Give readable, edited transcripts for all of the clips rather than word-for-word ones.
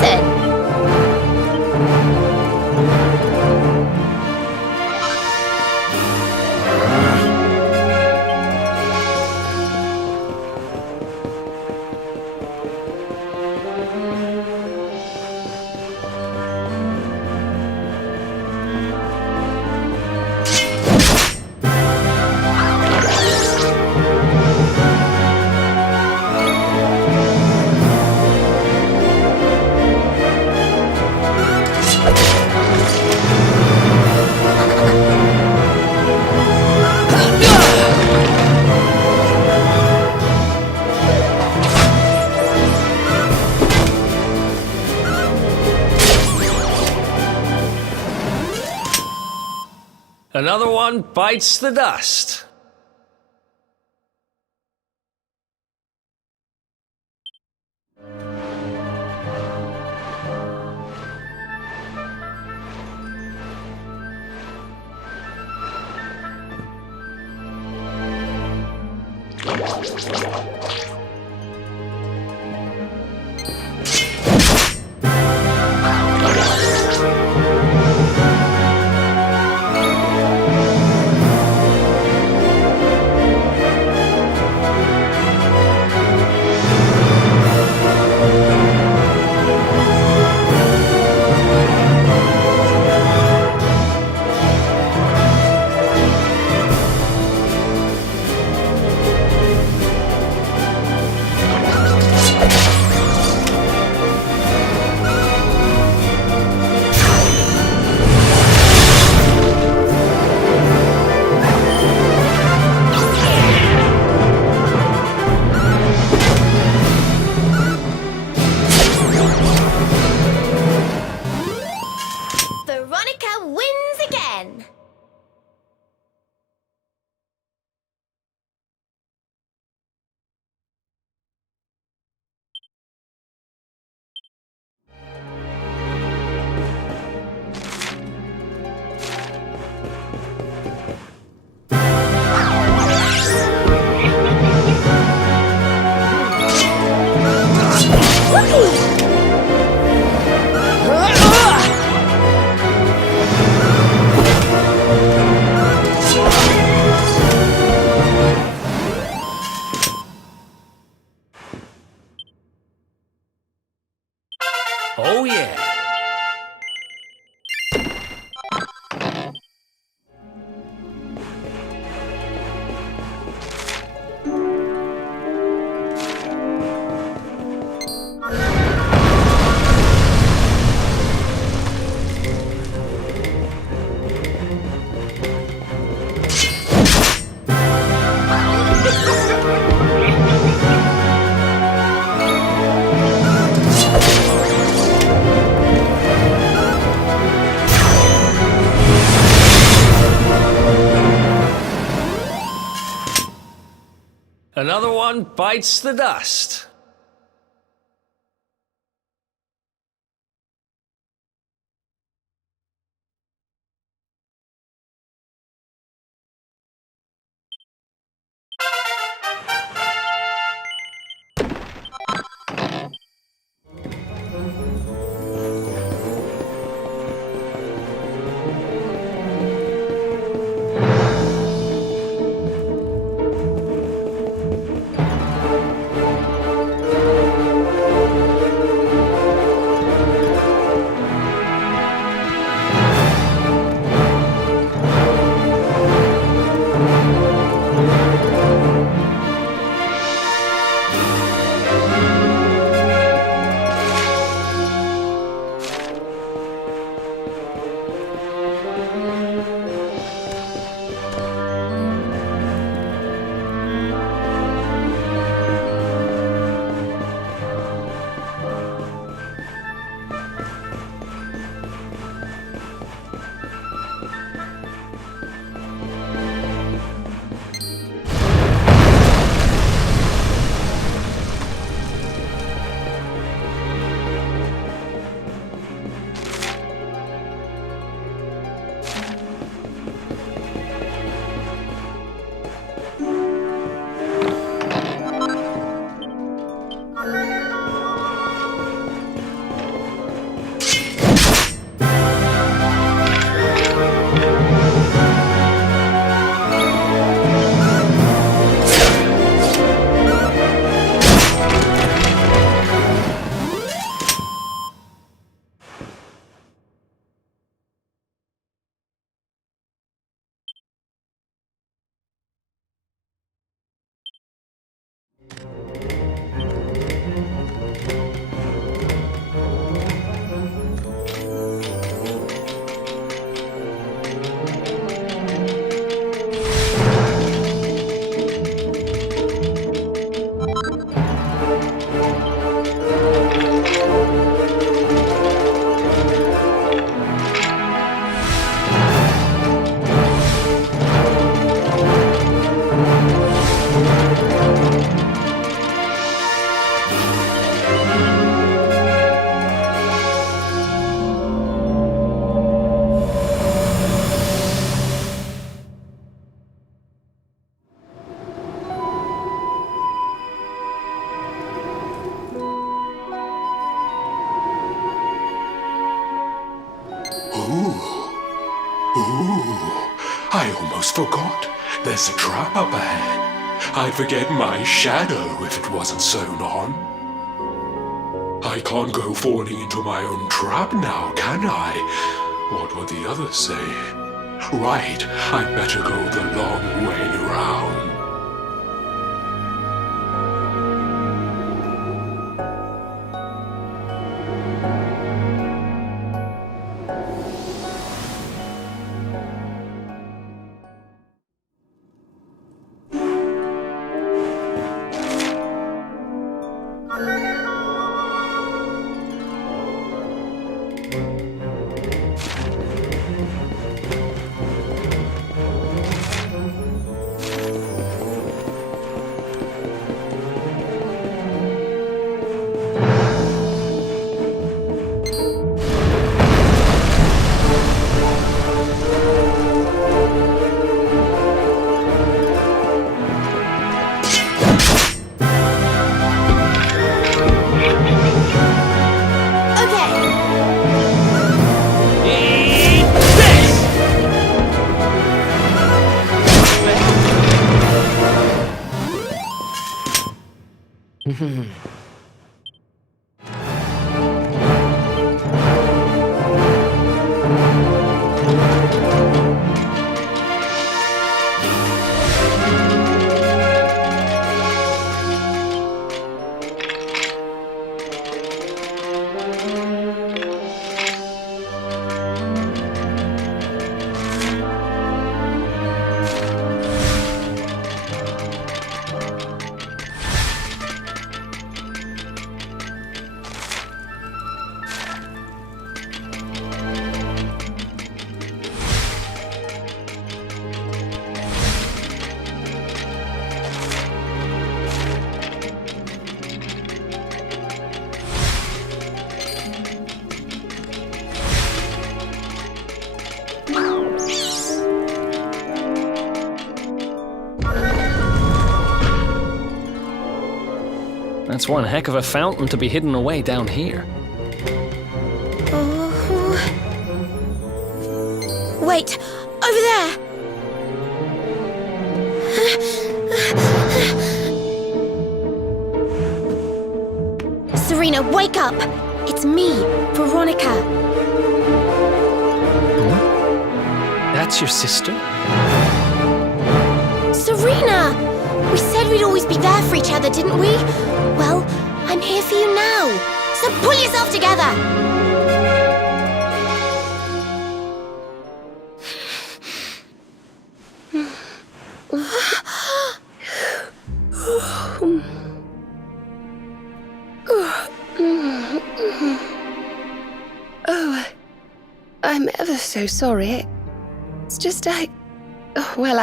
listen. Another one bites the dust. Veronica wins again. Oh, yeah. Another one bites the dust. I almost forgot. There's a trap up ahead. I'd forget my shadow if it wasn't sewn on. I can't go falling into my own trap now, can I? What would the others say? Right, I'd better go the long way round. That's one heck of a fountain to be hidden away down here. Oh. Wait, over there! Serena, wake up! It's me, Veronica. That's your sister? Serena! We said we'd always be there for each other, didn't we? Well, I'm here for you now. So pull yourself together! Oh, I'm ever so sorry. It's just I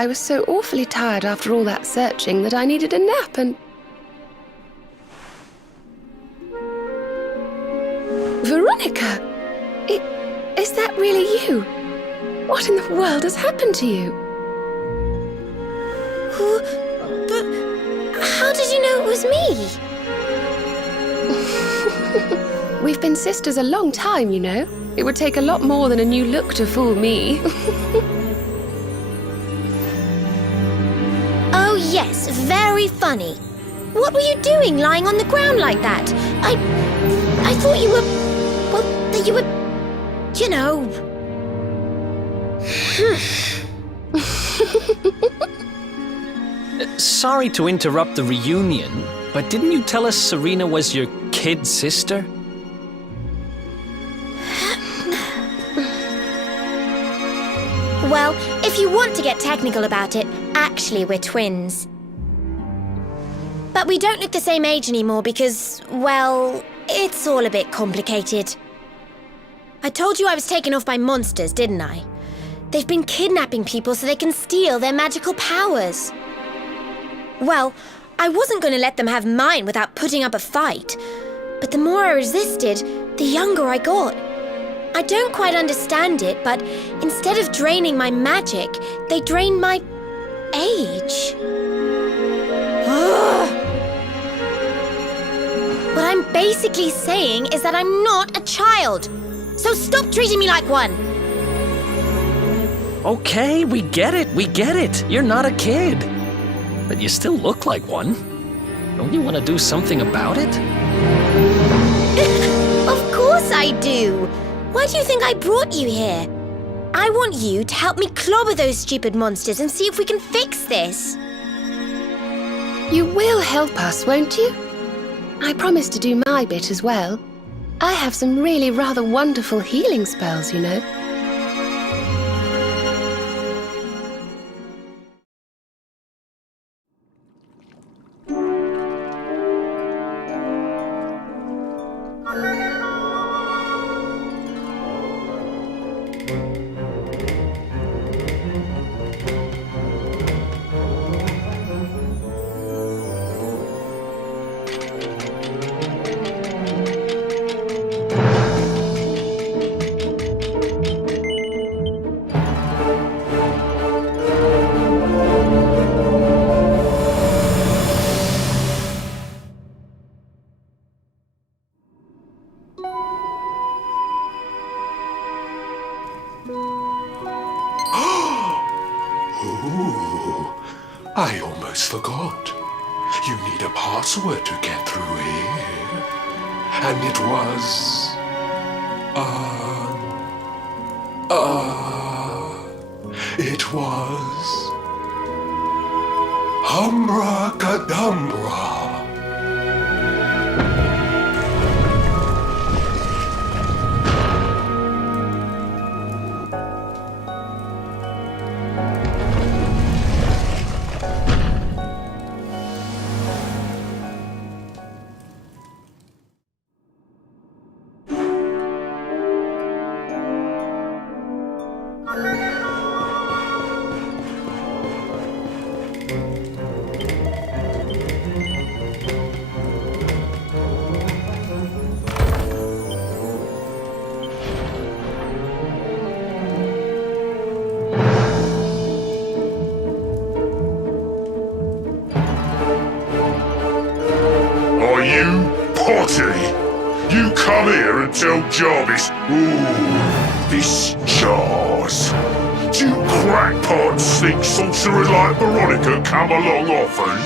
was so awfully tired after all that searching that I needed a nap and... Veronica! Is that really you? What in the world has happened to you? But how did you know it was me? We've been sisters a long time, you know. It would take a lot more than a new look to fool me. Oh yes, very funny. What were you doing lying on the ground like that? I thought you were... well, that you were... you know... Sorry to interrupt the reunion, but didn't you tell us Serena was your kid sister? Well, if you want to get technical about it, actually we're twins. But we don't look the same age anymore because, well, it's all a bit complicated. I told you I was taken off by monsters, didn't I? They've been kidnapping people so they can steal their magical powers. Well, I wasn't going to let them have mine without putting up a fight. But the more I resisted, the younger I got. I don't quite understand it, but instead of draining my magic, they drained my age. What I'm basically saying is that I'm not a child. So stop treating me like one. Okay, we get it. You're not a kid. But you still look like one. Don't you want to do something about it? Of course I do. Why do you think I brought you here? I want you to help me clobber those stupid monsters and see if we can fix this. You will help us, won't you? I promise to do my bit as well. I have some really rather wonderful healing spells, you know. I almost forgot. You need a password to get through here. And it was... it was... Humbracadabra. You come here and tell Jarvis, this jars. Do crackpots think sorcerers like Veronica come along often?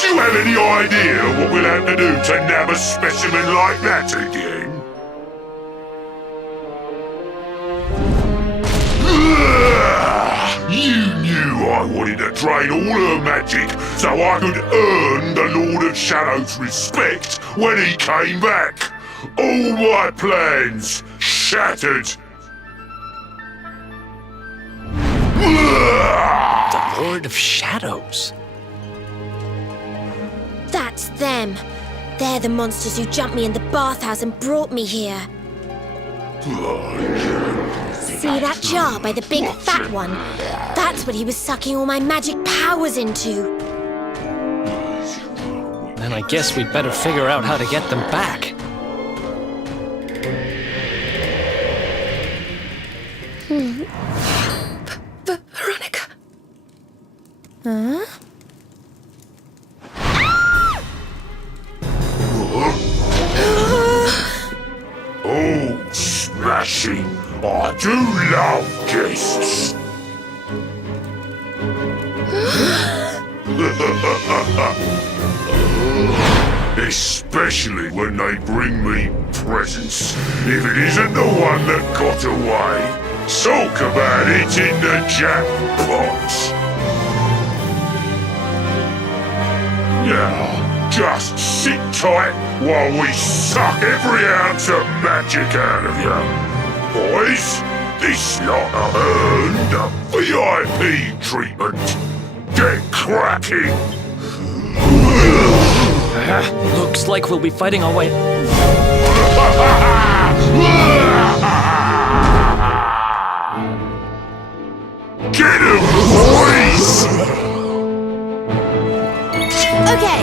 Do you have any idea what we'll have to do to nab a specimen like that again? You knew I wanted to drain all her magic so I could earn the Lord of Shadow's respect when he came back. All my plans shattered. The Lord of Shadows. That's them. They're the monsters who jumped me in the bathhouse and brought me here. See that jar by the big fat one? That's what he was sucking all my magic powers into. Then I guess we'd better figure out how to get them back. Veronica. Huh? Oh, smashing! I do love guests! Especially when they bring me presents. If it isn't the one that got away, talk about it in the jackpot! Now, just sit tight while we suck every ounce of magic out of you. Boys, this lot have earned a VIP treatment. Get cracking! Looks like we'll be fighting our way... Get him, boys! Okay.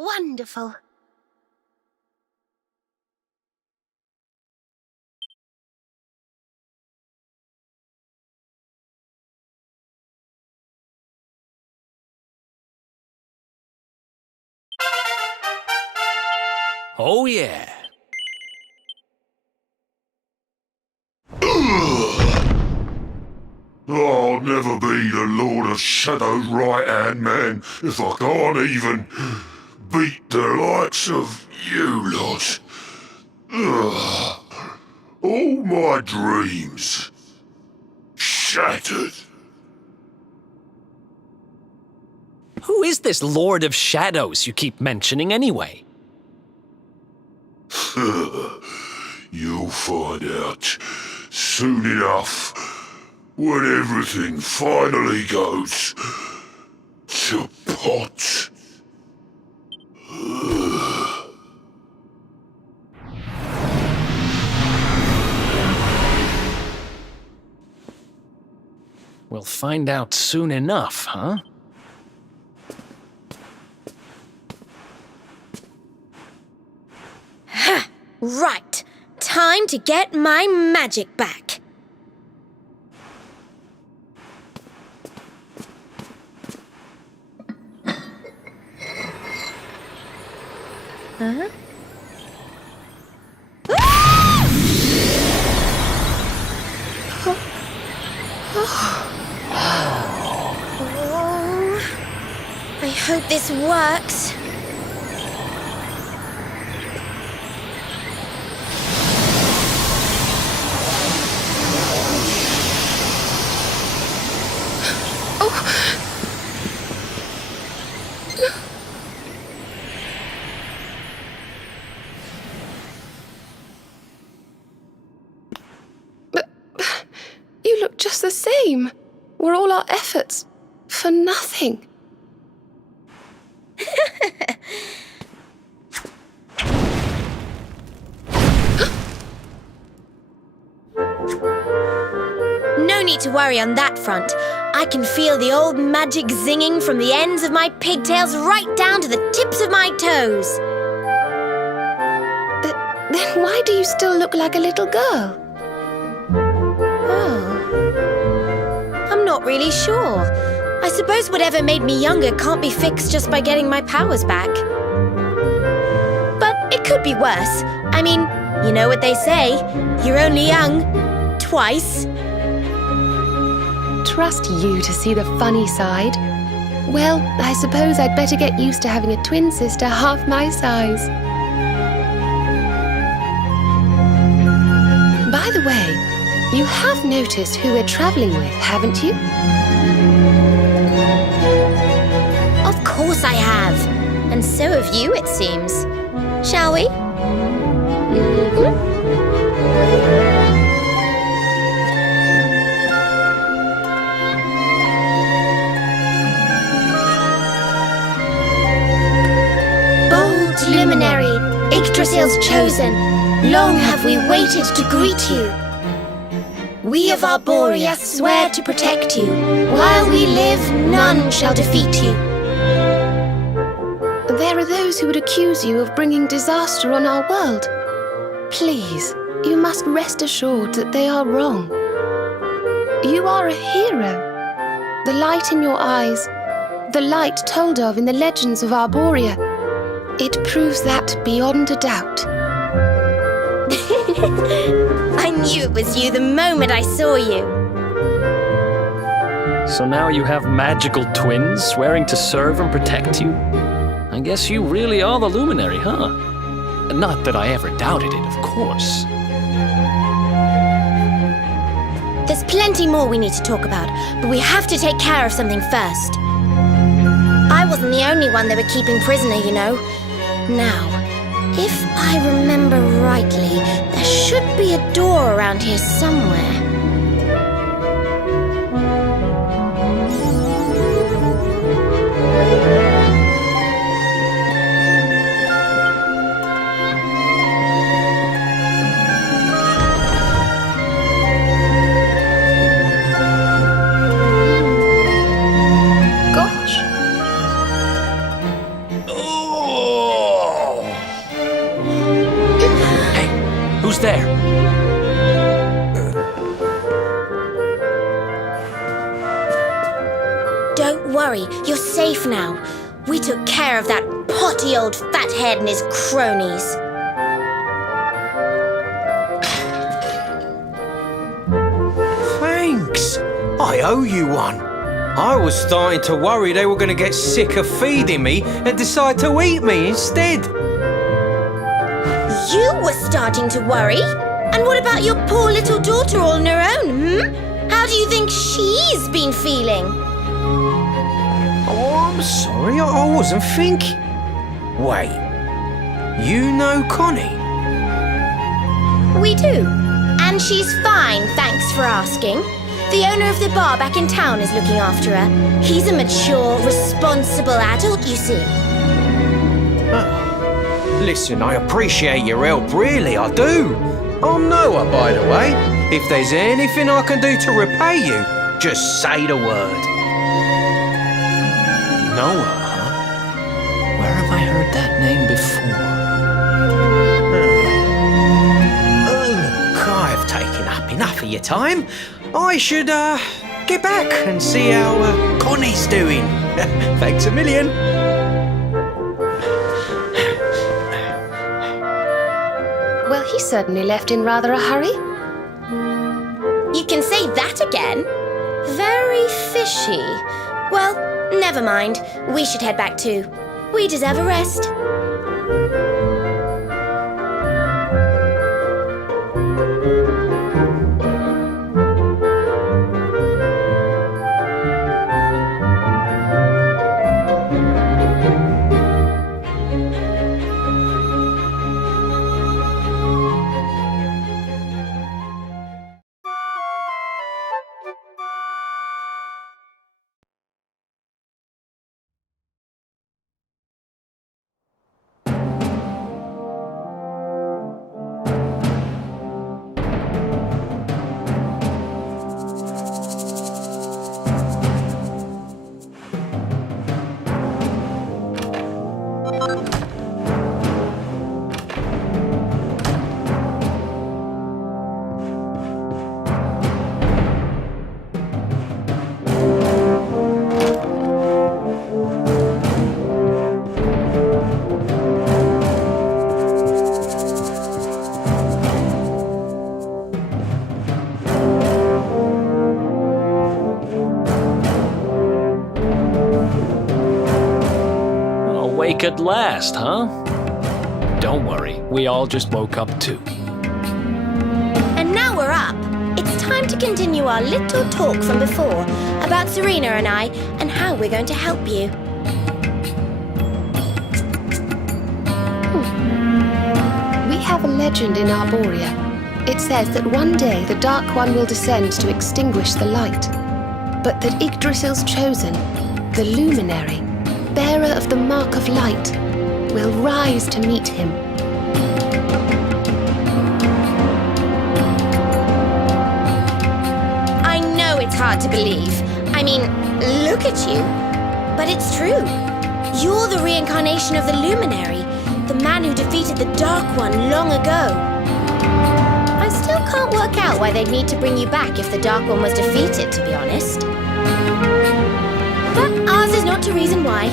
wonderful. Oh, yeah. I'll never be the Lord of Shadow's right-hand man if I can't even beat the likes of you lot. Ugh. All my dreams shattered. Who is this Lord of Shadows you keep mentioning anyway? You'll find out soon enough when everything finally goes to pot. We'll find out soon enough, huh? Right. Time to get my magic back. Huh? I hope this works. You look just the same. Were all our efforts for nothing? No need to worry on that front. I can feel the old magic zinging from the ends of my pigtails right down to the tips of my toes. Then why do you still look like a little girl? Oh. I'm not really sure. I suppose whatever made me younger can't be fixed just by getting my powers back. But it could be worse. I mean, you know what they say. You're only young twice. Trust you to see the funny side. Well, I suppose I'd better get used to having a twin sister half my size. By the way, you have noticed who we're traveling with, haven't you? Of course I have. And so have you, it seems. Shall we? Bold luminary, Yggdrasil's chosen, long have we waited to greet you. We of Arborea swear to protect you. While we live, none shall defeat you. There are those who would accuse you of bringing disaster on our world. Please, you must rest assured that they are wrong. You are a hero. The light in your eyes, the light told of in the legends of Arborea, it proves that beyond a doubt. I knew it was you the moment I saw you. So now you have magical twins swearing to serve and protect you? I guess you really are the luminary, huh? Not that I ever doubted it, of course. There's plenty more we need to talk about, but we have to take care of something first. I wasn't the only one they were keeping prisoner, you know. Now, if I remember rightly, there should be a door around here somewhere. Gosh. almost there. Don't worry, you're safe now. We took care of that potty old fathead and his cronies. Thanks. I owe you one. I was starting to worry they were going to get sick of feeding me and decide to eat me instead. You were starting to worry? And what about your poor little daughter all on her own, How do you think she's been feeling? Oh, I'm sorry, I wasn't thinking. Wait, you know Connie? We do. And she's fine, thanks for asking. The owner of the bar back in town is looking after her. He's a mature, responsible adult, you see. Listen, I appreciate your help, really, I do. I'm Noah, by the way. If there's anything I can do to repay you, just say the word. Noah, huh? Where have I heard that name before? Look, I've taken up enough of your time. I should, get back and see how, Connie's doing. Thanks a million. Well, he certainly left in rather a hurry. You can say that again. Very fishy. Well, never mind. We should head back too. We deserve a rest. Awake at last, huh? Don't worry, we all just woke up too. And now we're up. It's time to continue our little talk from before about Serena and I and how we're going to help you. We have a legend in Arborea. It says that one day the Dark One will descend to extinguish the light, but that Yggdrasil's chosen, the Luminary, bearer of the Mark of Light, will rise to meet him. I know it's hard to believe. I mean, look at you. But it's true. You're the reincarnation of the Luminary, the man who defeated the Dark One long ago. I still can't work out why they'd need to bring you back if the Dark One was defeated, to be honest. But ours is not to reason why.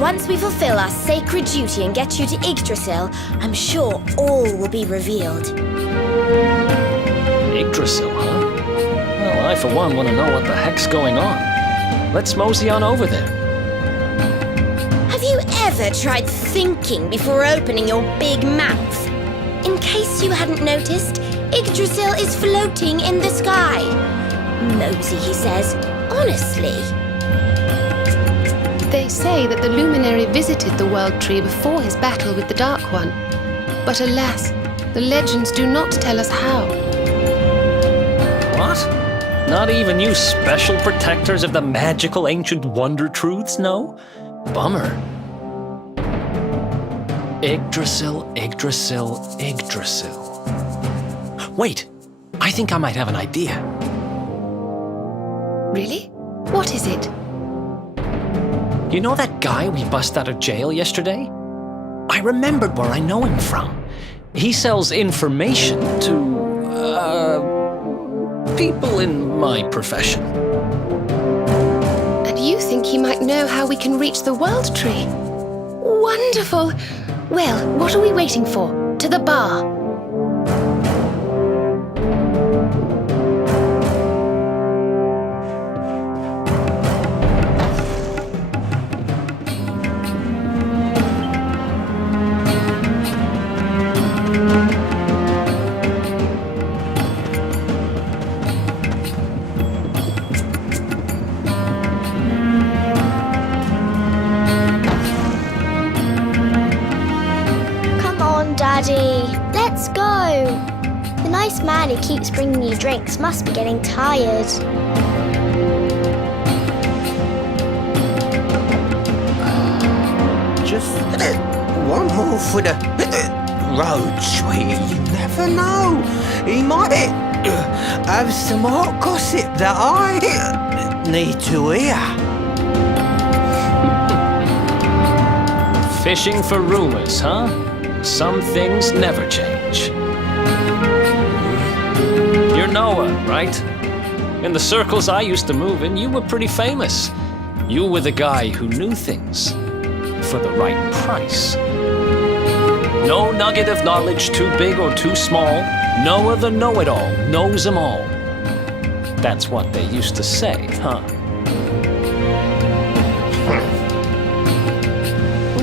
Once we fulfill our sacred duty and get you to Yggdrasil, I'm sure all will be revealed. Yggdrasil, huh? Well, I for one want to know what the heck's going on. Let's mosey on over there. Have you ever tried thinking before opening your big mouth? In case you hadn't noticed, Yggdrasil is floating in the sky. Nosy, he says. Honestly. They say that the Luminary visited the World Tree before his battle with the Dark One. But alas, the legends do not tell us how. What? Not even you special protectors of the magical ancient wonder truths know? Bummer. Yggdrasil, Yggdrasil, Yggdrasil. Wait, I think I might have an idea. Really? What is it? You know that guy we bust out of jail yesterday? I remembered where I know him from. He sells information to, people in my profession. And you think he might know how we can reach the World Tree? Wonderful! Well, what are we waiting for? To the bar. Daddy, let's go. The nice man who keeps bringing you drinks must be getting tired. Just one more for the road, sweetie. You never know. He might have some hot gossip that I need to hear. Fishing for rumors, huh? Some things never change. You're Noah, right? In the circles I used to move in, you were pretty famous. You were the guy who knew things for the right price. No nugget of knowledge too big or too small. Noah the know-it-all knows them all. That's what they used to say, huh?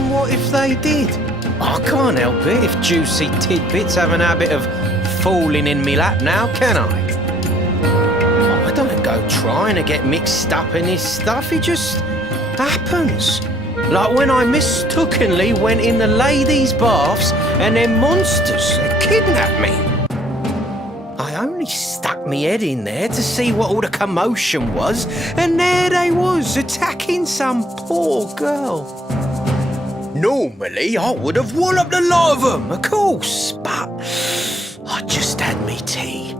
What if they did? I can't help it if juicy tidbits have an habit of falling in me lap now, can I? I don't go trying to get mixed up in this stuff, it just happens. Like when I mistakenly went in the ladies' baths and them monsters kidnapped me. I only stuck me head in there to see what all the commotion was, and there they was, attacking some poor girl. Normally, I would have walloped the lot of them, of course, but I just had me tea.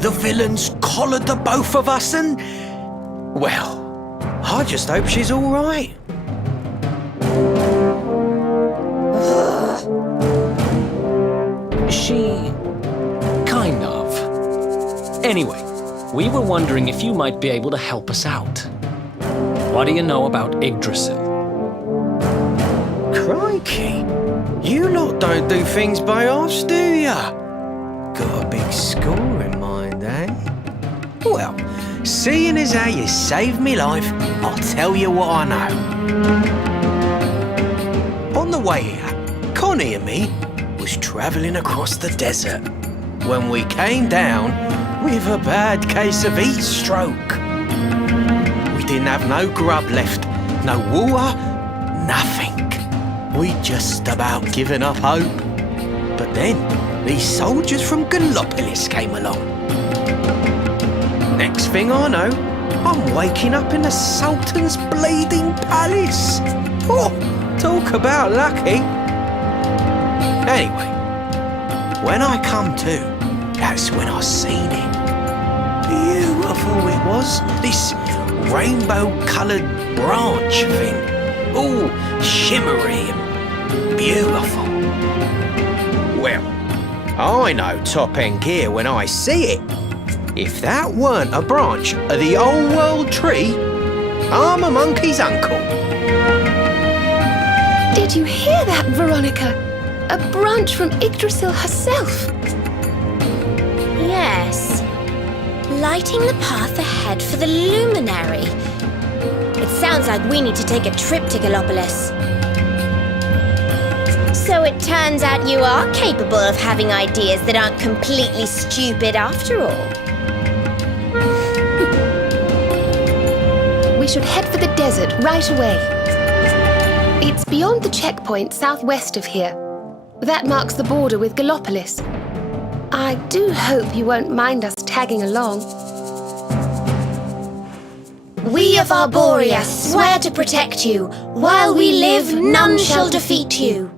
The villains collared the both of us and, well, I just hope she's all right. She... kind of. Anyway, we were wondering if you might be able to help us out. What do you know about Yggdrasil? Crikey, you lot don't do things by halves, do ya? Got a big score in mind, eh? Well, seeing as how you saved me life, I'll tell you what I know. On the way here, Connie and me was travelling across the desert when we came down with a bad case of heat stroke. We didn't have no grub left, no water, nothing. We'd just about given up hope. But then, these soldiers from Gallopolis came along. Next thing I know, I'm waking up in the Sultan's bleeding palace. Oh, talk about lucky. Anyway, when I come to, that's when I seen it. Beautiful it was, this rainbow-coloured branch thing. All shimmery and beautiful. Well, I know top-end gear when I see it. If that weren't a branch of the old world tree, I'm a monkey's uncle. Did you hear that, Veronica? A branch from Yggdrasil herself. Yes. Lighting the path ahead for the luminary. It sounds like we need to take a trip to Gallopolis. So it turns out you are capable of having ideas that aren't completely stupid after all. We should head for the desert right away. It's beyond the checkpoint southwest of here. That marks the border with Gallopolis. I do hope you won't mind us tagging along. We of Arborea swear to protect you. While we live, none shall defeat you.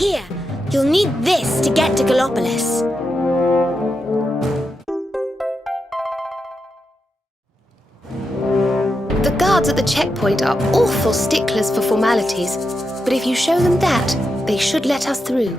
Here, you'll need this to get to Gallopolis. The guards at the checkpoint are awful sticklers for formalities, but if you show them that, they should let us through.